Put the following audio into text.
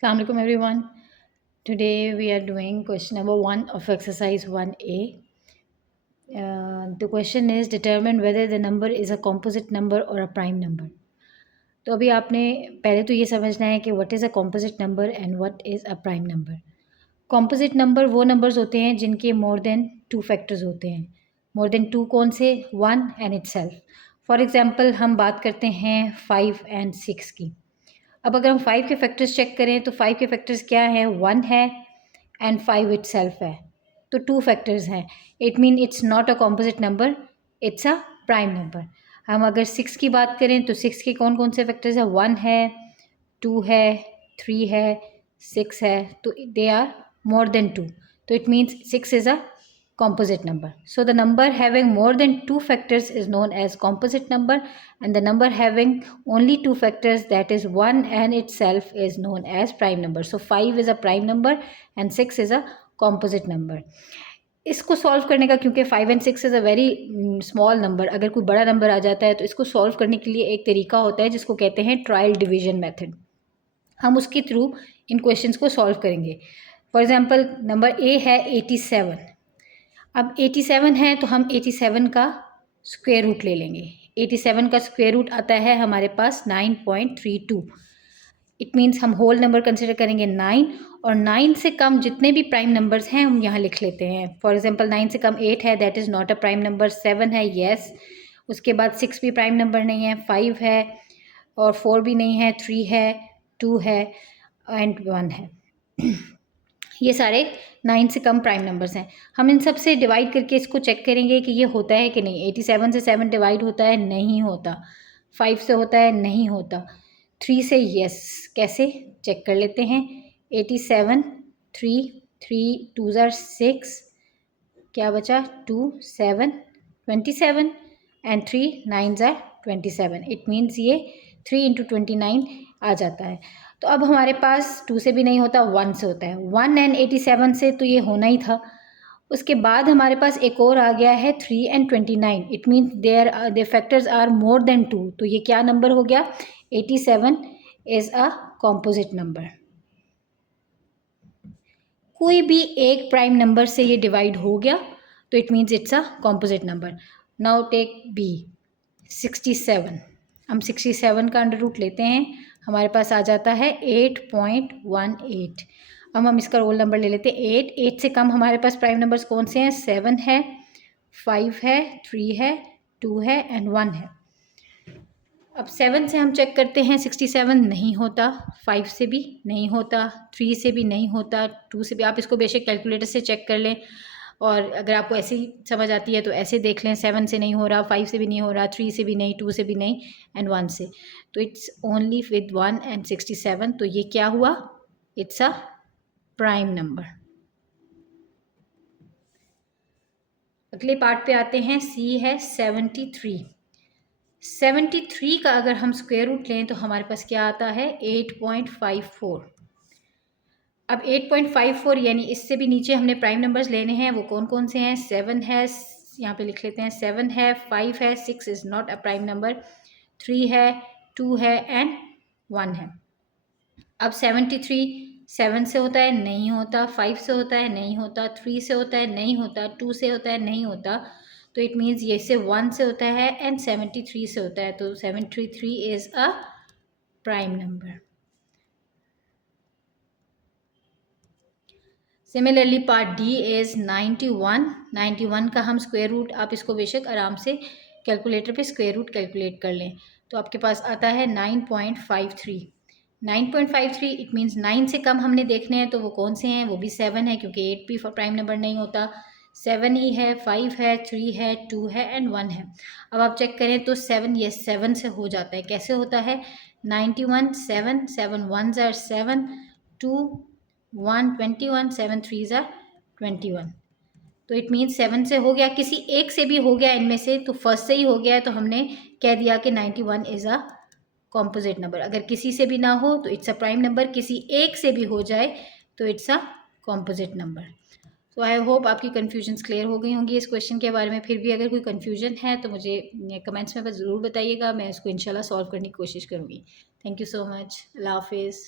Assalamu alaikum everyone. Today we are doing question number 1 of exercise 1A. The question is determine whether the number is a composite number or a prime number. तो अभी आपने पहले तो ये समझना है कि what is a composite number and what is a prime number. Composite number वो नंबर्स होते हैं जिनके मोर देन 2 फैक्टर्स होते हैं. मोर देन 2 कौन से? 1 एंड इटसेल्फ. फॉर एग्जांपल हम बात करते हैं 5 एंड 6 की. अब अगर हम 5 के फैक्टर्स चेक करें तो 5 के फैक्टर्स क्या हैं? 1 है एंड 5 इटसेल्फ है. तो 2 फैक्टर्स हैं. It mean it's not a composite number, it's a prime number. हम अगर 6 की बात करें तो 6 के कौन कौन से फैक्टर्स हैं? 1 है, 2 है, 3 है, 6 है. तो they are more than 2. So it means 6 is a composite number. So the number having more than 2 factors is known as composite number, and the number having only 2 factors, that is 1 and itself, is known as prime number. So 5 is a prime number and 6 is a composite number. इसको solve करने का, क्योंकि 5 and 6 is a very small number, अगर कोई बड़ा number आ जाता है तो इसको सॉल्व करने के लिए एक तरीका होता है जिसको कहते हैं ट्रायल डिवीजन मेथड. हम उसके थ्रू इन क्वेश्चंस को सॉल्व करेंगे. फॉर एग्जांपल नंबर ए है 87. अब 87 है तो हम 87 का स्क्वायर रूट ले लेंगे. 87 का स्क्वायर रूट आता है हमारे पास 9.32. इट मीन्स हम होल नंबर कंसिडर करेंगे 9, और 9 से कम जितने भी प्राइम नंबर्स हैं हम यहाँ लिख लेते हैं. फॉर एग्जांपल 9 से कम 8 है, that is not a prime number. 7 है, येस. उसके बाद 6 भी प्राइम नंबर नहीं है. 5 है और 4 भी नहीं है. 3 है, 2 है एंड 1 है. ये सारे 9 से कम प्राइम नंबर्स हैं. हम इन सब से डिवाइड करके इसको चेक करेंगे कि ये होता है कि नहीं. 87 से 7 डिवाइड होता है? नहीं होता. 5 से होता है? नहीं होता. 3 से येस. कैसे? चेक कर लेते हैं. 87, 3, 3 2 ज़ार 6, क्या बचा? 2, 7, 27 एंड 3 9 ज़ार 27. इट मीन्स ये 3 इंटू 29 आ जाता है. तो अब हमारे पास 2 से भी नहीं होता, 1 से होता है. 1 एंड 87 से तो ये होना ही था. उसके बाद हमारे पास एक और आ गया है 3 and 29. It means there factors are more than 2. तो ये क्या नंबर हो गया? 87 इज़ अ कॉम्पोजिट नंबर. कोई भी एक प्राइम नंबर से ये डिवाइड हो गया तो it means it's a composite number. Now take B 67. हम 67 का अंडर रूट लेते हैं, हमारे पास आ जाता है 8.18. अब हम इसका रोल नंबर ले लेते हैं 8. 8 से कम हमारे पास प्राइम नंबर्स कौन से हैं? 7 है, 5 है, 3 है, 2 है एंड 1 है. अब 7 से हम चेक करते हैं. 67 नहीं होता. 5 से भी नहीं होता. 3 से भी नहीं होता. 2 से भी. आप इसको बेशक कैलकुलेटर से चेक कर लें, और अगर आपको ऐसे ही समझ आती है तो ऐसे देख लें. 7 से नहीं हो रहा, 5 से भी नहीं हो रहा, 3 से भी नहीं, 2 से भी नहीं एंड 1 से. तो इट्स ओनली विद 1 एंड 67. तो ये क्या हुआ? It's a prime number. अगले पार्ट पे आते हैं. सी है 73. 73 का अगर हम स्क्वायर रूट लें तो हमारे पास क्या आता है? 8.54. अब 8.54 यानी इससे भी नीचे हमने प्राइम नंबर्स लेने हैं. वो कौन कौन से हैं? 7 है, यहाँ पे लिख लेते हैं. 7 है, 5 है, 6 is not a prime number, 3 है, 2 है एंड 1 है. अब 73 7 से होता है? नहीं होता. 5 से होता है? नहीं होता. 3 से होता है? नहीं होता. 2 से होता है? नहीं होता. तो इट मीन्स ये से 1 से होता है एंड 73 से होता है. तो 73 is a prime number. Similarly part D is 91. 91 का हम स्क्वायर रूट, आप इसको बेशक आराम से कैलकुलेटर पे स्क्वायर रूट कैलकुलेट कर लें तो आपके पास आता है 9.53. 9.53 इट मीन्स 9 से कम हमने देखने हैं. तो वो कौन से हैं? वो भी 7 है, क्योंकि 8 भी प्राइम नंबर नहीं होता. 7 ही है, 5 है, 3 है, 2 है एंड 1 है. अब आप चेक करें तो 7, ये 7 से हो जाता है. कैसे होता है? 91 7, 7 1 ज़ार 7, 2 1 21, 7 3 ज़ार 21. तो इट मीन्स 7 से हो गया. किसी एक से भी हो गया इनमें से, तो फर्स्ट से ही हो गया है तो हमने कह दिया कि 91 इज़ अ कॉम्पोजिट नंबर. अगर किसी से भी ना हो तो इट्स अ प्राइम नंबर. किसी एक से भी हो जाए तो इट्स अ कॉम्पोजिट नंबर. तो आई होप आपकी कन्फ्यूजन्स क्लियर हो गई होंगी इस क्वेश्चन के बारे में. फिर भी अगर कोई कन्फ्यूजन है तो मुझे कमेंट्स में बस ज़रूर बताइएगा. मैं इसको इंशाल्लाह सॉल्व करने की कोशिश करूँगी. Thank you so much. अल्लाह हाफिज़.